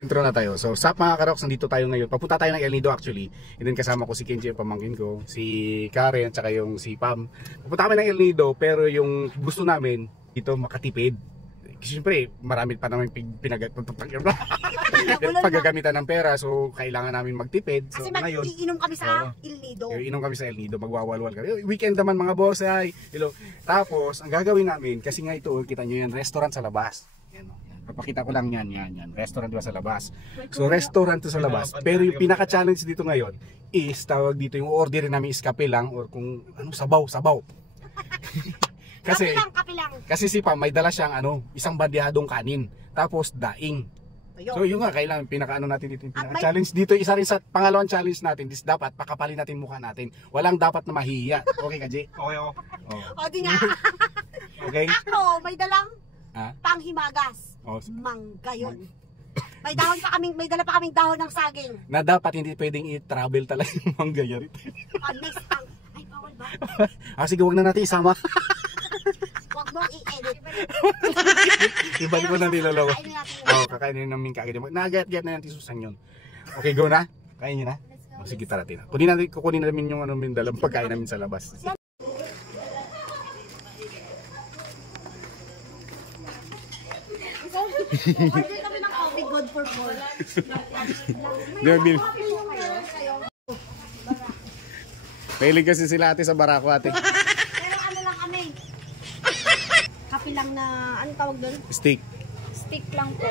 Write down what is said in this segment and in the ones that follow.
Intro na tayo. So, sa mga karoks, nandito tayo ngayon. Papunta tayo ng El Nido actually. And then kasama ko si Kenji, yung pamangkin ko, si Karen, at saka yung si Pam. Papunta kami ng El Nido, pero yung gusto namin dito makatipid. Siyempre, marami pa naman paggagamitan ng pera, so kailangan namin magtipid. So, kasi ngayon, iinom kami sa El Nido. Iinom kami sa El Nido, magwawalwal kami. Weekend naman mga boss ay. Tapos, ang gagawin namin, kasi nga ito, kita nyo yan, restaurant sa labas. Yan, papakita ko lang yan. Restaurant diba sa labas. So restaurant to sa labas. Pero yung pinaka-challenge dito ngayon is tawag dito yung order namin is kape lang or kung ano sabaw. Kasi kape lang. Kasi si Pam may dala siyang isang bandihadong kanin tapos daing. So yun nga kailangan pinaka-ano natin dito yung pinaka-challenge dito, isa rin sa pangalawang challenge natin is dapat pakapalin natin mukha natin. Walang dapat na mahihiya. Okay ka, Jay? Okay ako. O di nga. Okay? Ako may dalang panghimagas. Mangga yun. May dala pa kaming dahon ng saging. Na dapat hindi pwedeng i-travel talaga yung mangga yan. Next ay bawal ba? Sige, wag na natin isama. Wag mo i-edit. Ibalik mo na nilalawa. Kakainin namin kagad. Nag-get na natin susan yun. Okay, go na? Kain nyo na? Sige, tara natin. Kukunin namin yung dalang pagkain namin sa labas. Order kami ng coffee, good for four. Pailig kasi sila ate sa barako ate. Pero ano lang kami. Kape lang na, ano tawag doon? Steak. Stick lang po.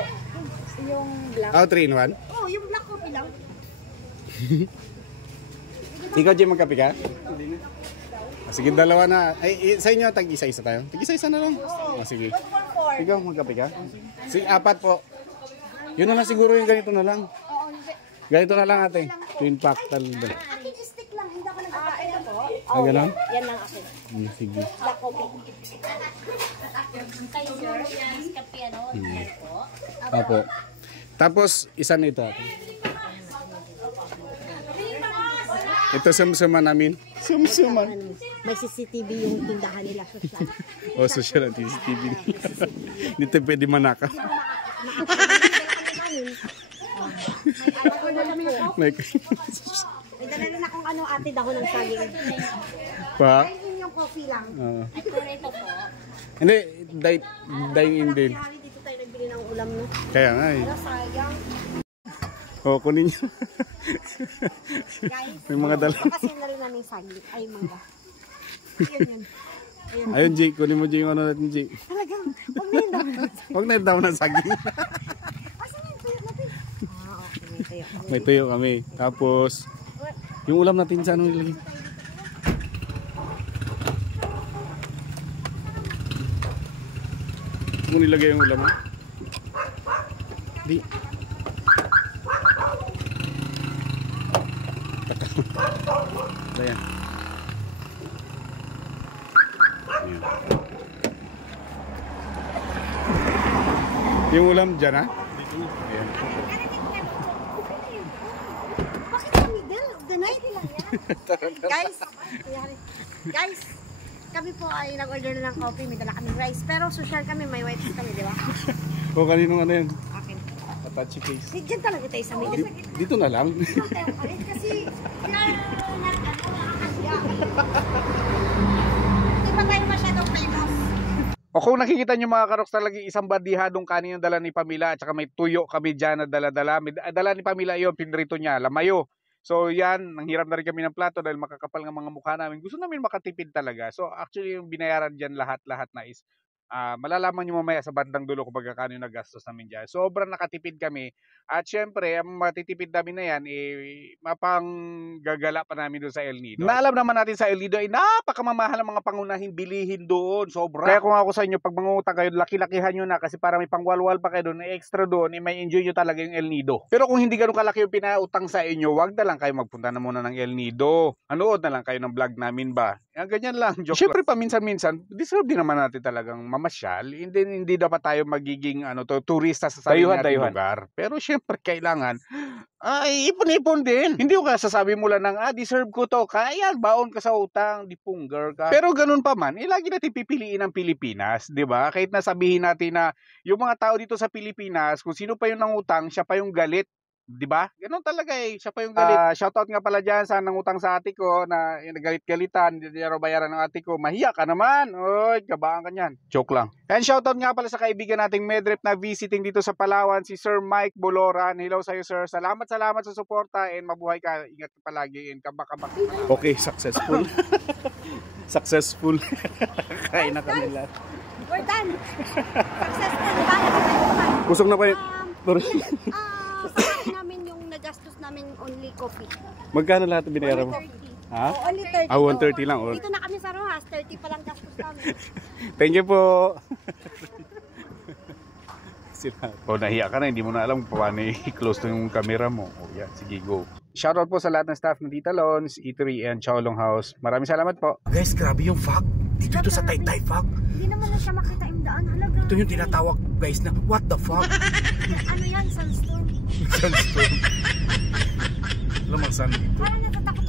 Yung black. 3 in 1? Oo, yung black coffee lang. Ikaw, Jay, magkape ka? Sige, dalawa na. Ay, sa inyo, tag-isa-isa tayo. Tag-isa-isa na lang. Sige. Good for four. Ikaw, magkape ka? Sige, 4 po. Yun na lang siguro yung ganito na lang. Oo, hindi. Ganito na lang ate. Twin pack talaga. Akin stick lang, hindi ako nag-kape. Ito po. Ganun? Yan lang akin. Sige. Black coffee. Opo. Tapos, isa nito ate. Ito sumsuma namin. Sumsuma. May CCTV yung tindahan nila. Social ang CCTV. Dito pwede manaka. May dala rin akong ate dahon ng saging. Pa? Ayun yung coffee lang. Ito po. Hindi, dine-in din. Dito tayo nagbili ng ulam, no? Kaya nga eh. Pero sayang. Kunin nyo. Guys, may mga dala. kasi na rin namin saging. Ay, mangga. Ayun. Ayun, Jay. Kunin mo, Jay, yung ano natin, Jay. Talagang, huwag na yun daw. Huwag na yun daw ng saging. Asan yung tuyo natin? Okay, may tuyo. May tuyo kami. Tapos, yung ulam natin sa ano nilagay. Kung nilagay yung ulam mo. Di. Ayan. Ayan. Yung ulam dyan ha? Ayan. Bakit sa middle of the night? Guys, kami po ay nag-order na ng coffee, may dala kaming rice. Pero social kami, may white kami, di ba? O kaninong ano yan? Akin. Apache case. Diyan talaga tayo sa middle. Dito na lang. Kasi, hindi pa tayo masyadong famous. O kung nakikita nyo mga karoks, talaga isang bandihadong kanin yung dala ni Pamela at saka may tuyo kami dyan na dala-dala. Dala ni Pamela yun, pinrito niya, lamayo. So yan, nanghiram na rin kami ng plato dahil makakapal ng mga mukha namin. Gusto namin makatipid talaga. So actually yung binayaran dyan lahat-lahat na is malalaman nyo mamaya sa bandang dulo kung magkakano yung nagastos namin dyan. Sobrang nakatipid kami. At syempre, ang matitipid namin na yan, mapanggagala pa namin doon sa El Nido. Naalam naman natin sa El Nido ay napakamamahal ang mga pangunahing bilihin doon. Sobra. Kaya kung ako sa inyo, pag mangutang kayo, laki-lakihan nyo na kasi para may pangwalwal pa kayo doon, extra doon, may enjoy nyo talaga yung El Nido. Pero kung hindi ganun kalaki yung pinautang sa inyo, wag na lang kayo magpunta na muna ng El Nido. Anood na lang kayo ng vlog namin ba? Ganyan lang, joke. Syempre paminsan-minsan, deserve din naman natin talagang mamasyal. Hindi dapat tayo magiging turista sa sarili nating lugar. Pero syempre kailangan Ay, ipon-ipon din. Hindi ko sasabi mo lang ng, deserve ko to. Kaya, baon ka sa utang, di pungger ka. Pero ganun pa man, lagi natin pipiliin ang Pilipinas, di ba? Kahit nasabihin natin na yung mga tao dito sa Pilipinas, kung sino pa yung nangutang, siya pa yung galit. Di ba? Ganun talaga siya pa yung galit. Shoutout nga pala dyan sa nangutang sa ate ko na nagalit-galitan, hindi niya bayaran ng ate ko. Mahiya ka naman. Oy, kabaan ka niyan. Joke lang. And shoutout nga pala sa kaibigan nating Medrep na visiting dito sa Palawan, si Sir Mike Boloran. Hello sa'yo, sir. Salamat sa suporta and mabuhay ka. Ingat ka palagi and kabak-kabak. Okay, successful. Successful. Kain na kami lahat. We're done. Successful ba? Kusog na pa yun. Sa namin yung nagastos namin only coffee. Magkano lahat binayaran mo? 130. Ha? Only 30. 130 lang. Dito na kami sa Rojas, 30 pa lang gastos namin. Thank you po. Nahiya ka na, hindi mo na alam paano i-close yung camera mo. Yeah, sige, go. Shoutout po sa lahat ng staff ng Tita Lons, Eatery and Chowlong House. Maraming salamat po. Guys, grabe yung fog. Dito to sa Taytay fog. Hindi naman na siya makita yung daan. Halaga. Ito yung tinatawag guys na what the fuck. Ano yan? Sunstorm. Sunstorm. Lamang sun dito. Parang natatakot